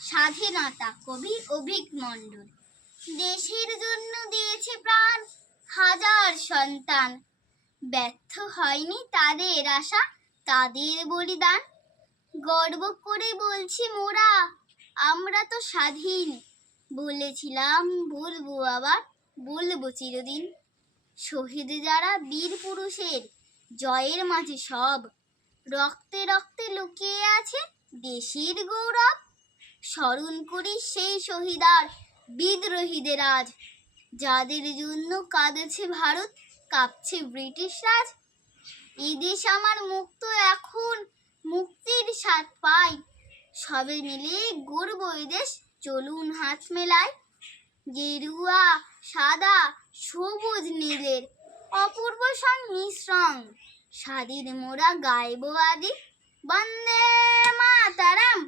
স্বাধীনতা কবি অভিক মণ্ডল। দেশের জন্য দিয়েছে প্রাণ হাজার সন্তান, ব্যর্থ হয়নি তাদের আশা, তাদের বলিদান। গর্ব করে বলছি মোরা, আমরা তো স্বাধীন। বলেছিলাম বলবো আবার, বলবো চিরদিন। শহীদ যারা বীর পুরুষের, জয়ের মাঝে সব, রক্তে রক্তে লুকিয়ে আছে দেশের গৌরব। স্মরণ করি সেই শহীদার বিদ্রোহীদের আজ, যাদের জন্য কাঁদেছে ভারত, কাঁপছে ব্রিটিশ রাজ। এই দেশ আমার মুক্ত, এখন মুক্তির স্বাদ পাই। সবে মিলে গর্ব এই দেশ, চলুন হাত মেলায়। গেরুয়া সাদা সবুজ নীলের অপূর্ব সংমিশ্রণ, স্বাধীন মোরা গাইব আদি বন্দে মাতারাম।